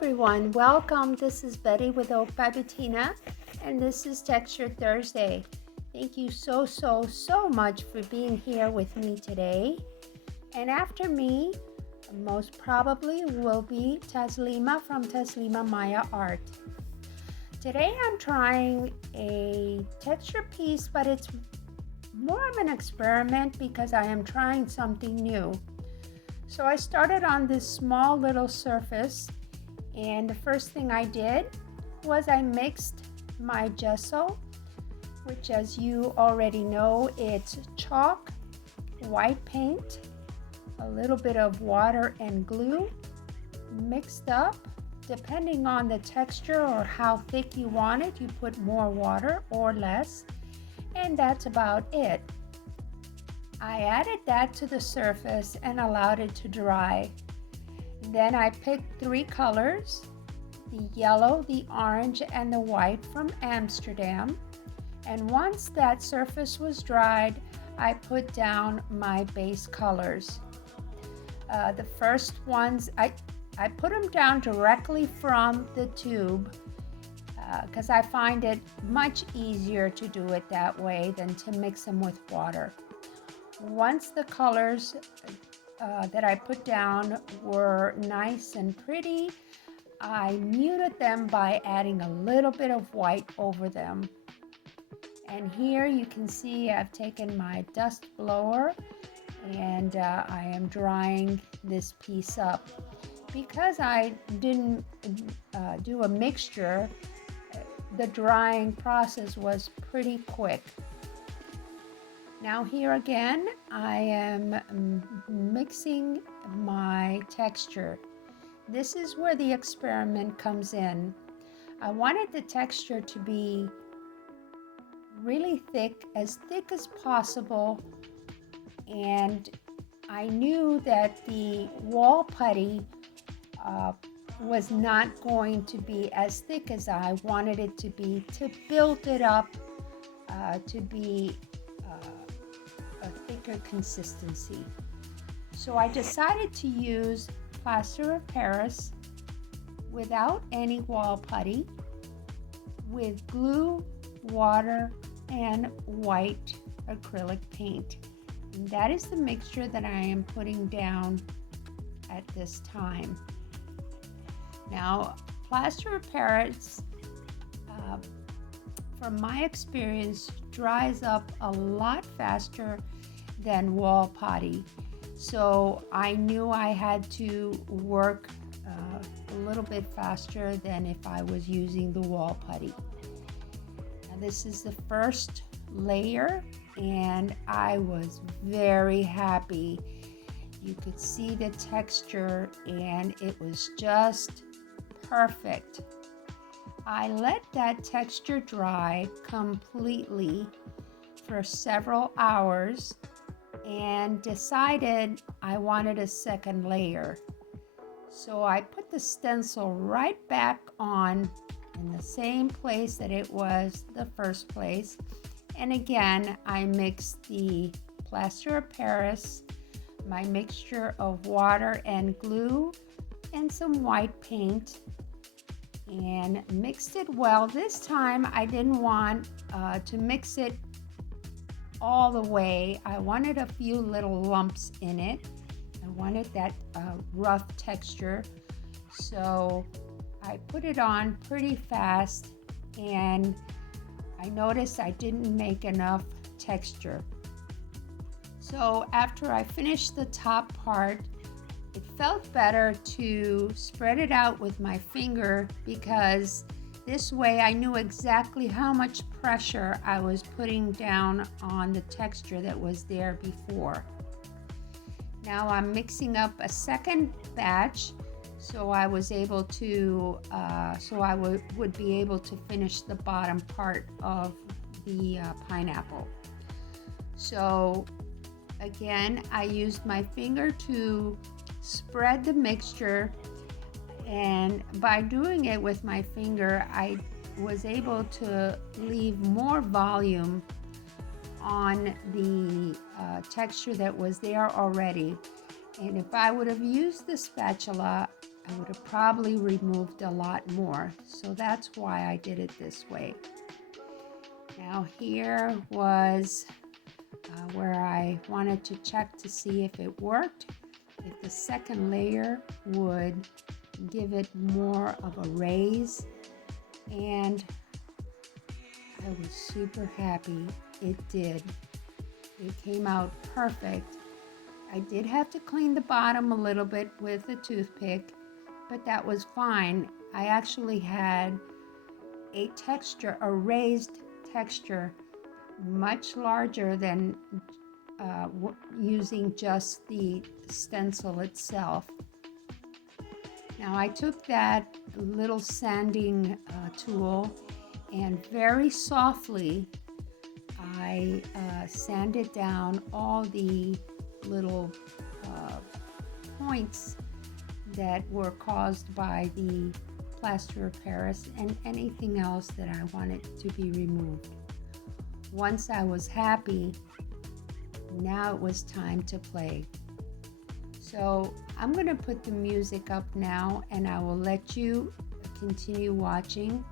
everyone, welcome. This is Betty with Oak by Betina, and this is Texture Thursday. Thank you so much for being here with me today. And after me, most probably will be Taslima from TaslimaMayaArt. Today I'm trying a texture piece, but it's more of an experiment because I am trying something new. So I started on this small little surface, and the first thing I did was I mixed my gesso, which, as you already know, it's chalk, white paint, a little bit of water and glue mixed up. Depending on the texture or how thick you want it, you put more water or less, and that's about it. I added that to the surface and allowed it to dry. Then I picked 3 colors, the yellow, the orange, and the white from Amsterdam. And once that surface was dried, I put down my base colors. The first ones, I put them down directly from the tube because I find it much easier to do it that way than to mix them with water. Once the colors that I put down were nice and pretty, I muted them by adding a little bit of white over them. And here you can see I've taken my dust blower and I am drying this piece up. Because I didn't do a mixture, the drying process was pretty quick. Now here again, I am mixing my texture. This is where the experiment comes in. I wanted the texture to be really thick as possible, and I knew that the wall putty was not going to be as thick as I wanted it to be to build it up to be a thicker consistency. So I decided to use plaster of Paris without any wall putty, with glue, water, and white acrylic paint. And that is the mixture that I am putting down at this time. Now, plaster of Paris, from my experience, dries up a lot faster than wall putty. So I knew I had to work a little bit faster than if I was using the wall putty. Now, this is the first layer, and I was very happy. You could see the texture, and it was just perfect. I let that texture dry completely for several hours and decided I wanted a second layer. So I put the stencil right back on in the same place that it was the first place. And again, I mixed the plaster of Paris, my mixture of water and glue, and some white paint, and mixed it well. This time I didn't want to mix it all the way. I wanted a few little lumps in it. I wanted that rough texture. So I put it on pretty fast, and I noticed I didn't make enough texture. So after I finished the top part, it felt better to spread it out with my finger, because this way I knew exactly how much pressure I was putting down on the texture that was there before. Now I'm mixing up a second batch, so I was able to, would be able to finish the bottom part of the pineapple. So again, I used my finger to spread the mixture, and by doing it with my finger, I was able to leave more volume on the texture that was there already. And if I would have used the spatula, I would have probably removed a lot more. So that's why I did it this way. Now here was where I wanted to check to see if it worked, if the second layer would give it more of a raise, and I was super happy it did. It came out perfect. I did have to clean the bottom a little bit with a toothpick, but that was fine. I actually had a texture, a raised texture, much larger than using just the stencil itself. Now I took that little sanding tool and very softly I sanded down all the little points that were caused by the plaster of Paris and anything else that I wanted to be removed. Once I was happy, now it was time to play. So I'm going to put the music up now and I will let you continue watching.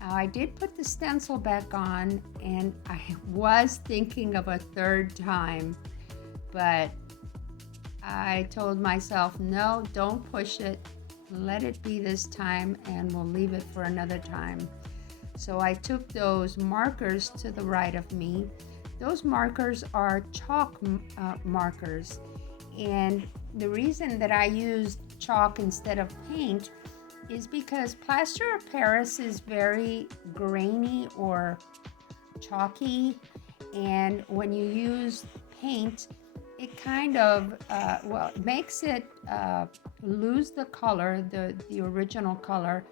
Now I did put the stencil back on and I was thinking of a third time, but I told myself, no, don't push it. Let it be this time and we'll leave it for another time. So I took those markers to the right of me. Those markers are chalk markers. And the reason that I used chalk instead of paint is because plaster of Paris is very grainy or chalky. And when you use paint, it kind of, makes it lose the color, the original color,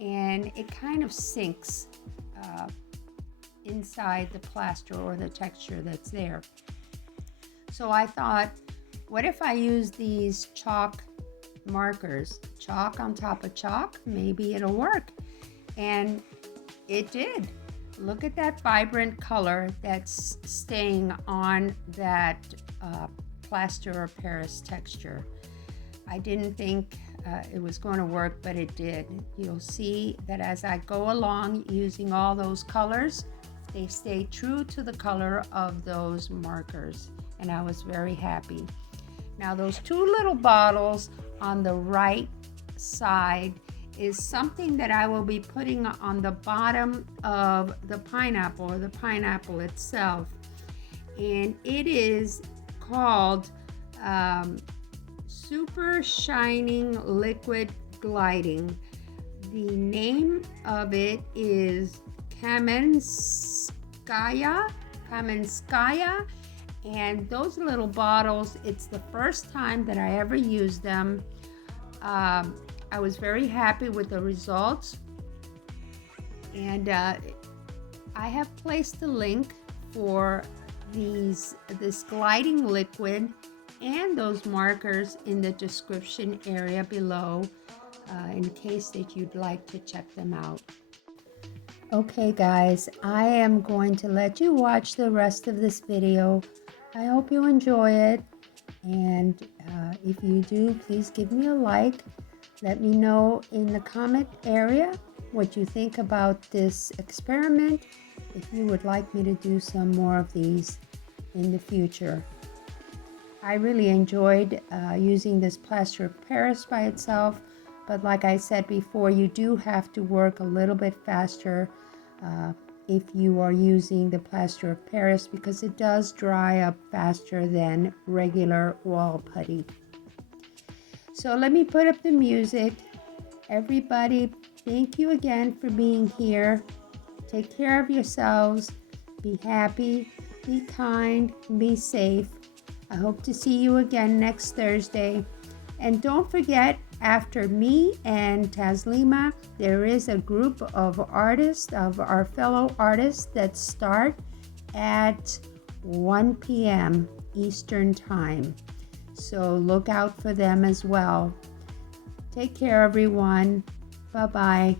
and it kind of sinks inside the plaster or the texture that's there. So I thought, what if I use these chalk markers, chalk on top of chalk? Maybe it'll work. And it did. Look at that vibrant color that's staying on that plaster of Paris texture. I didn't think it was going to work, but it did. You'll see that as I go along using all those colors, they stay true to the color of those markers, and I was very happy. Now those two little bottles on the right side is something that I will be putting on the bottom of the pineapple or the pineapple itself, and it is called Super Shining Liquid Gliding. The name of it is KAMENSKAYA, and those little bottles, it's the first time that I ever used them. I was very happy with the results, and I have placed a link for this gliding liquid and those markers in the description area below in case that you'd like to check them out. Okay guys, I am going to let you watch the rest of this video. I hope you enjoy it, and if you do, please give me a like. Let me know in the comment area what you think about this experiment, if you would like me to do some more of these in the future. I really enjoyed using this plaster of Paris by itself, but like I said before, you do have to work a little bit faster if you are using the plaster of Paris, because it does dry up faster than regular wall putty. So let me put up the music. Everybody, thank you again for being here. Take care of yourselves. Be happy, be kind, be safe. I hope to see you again next Thursday. And don't forget, after me and Taslima, there is a group of artists, of our fellow artists, that start at 1 p.m. Eastern Time. So look out for them as well. Take care, everyone. Bye-bye.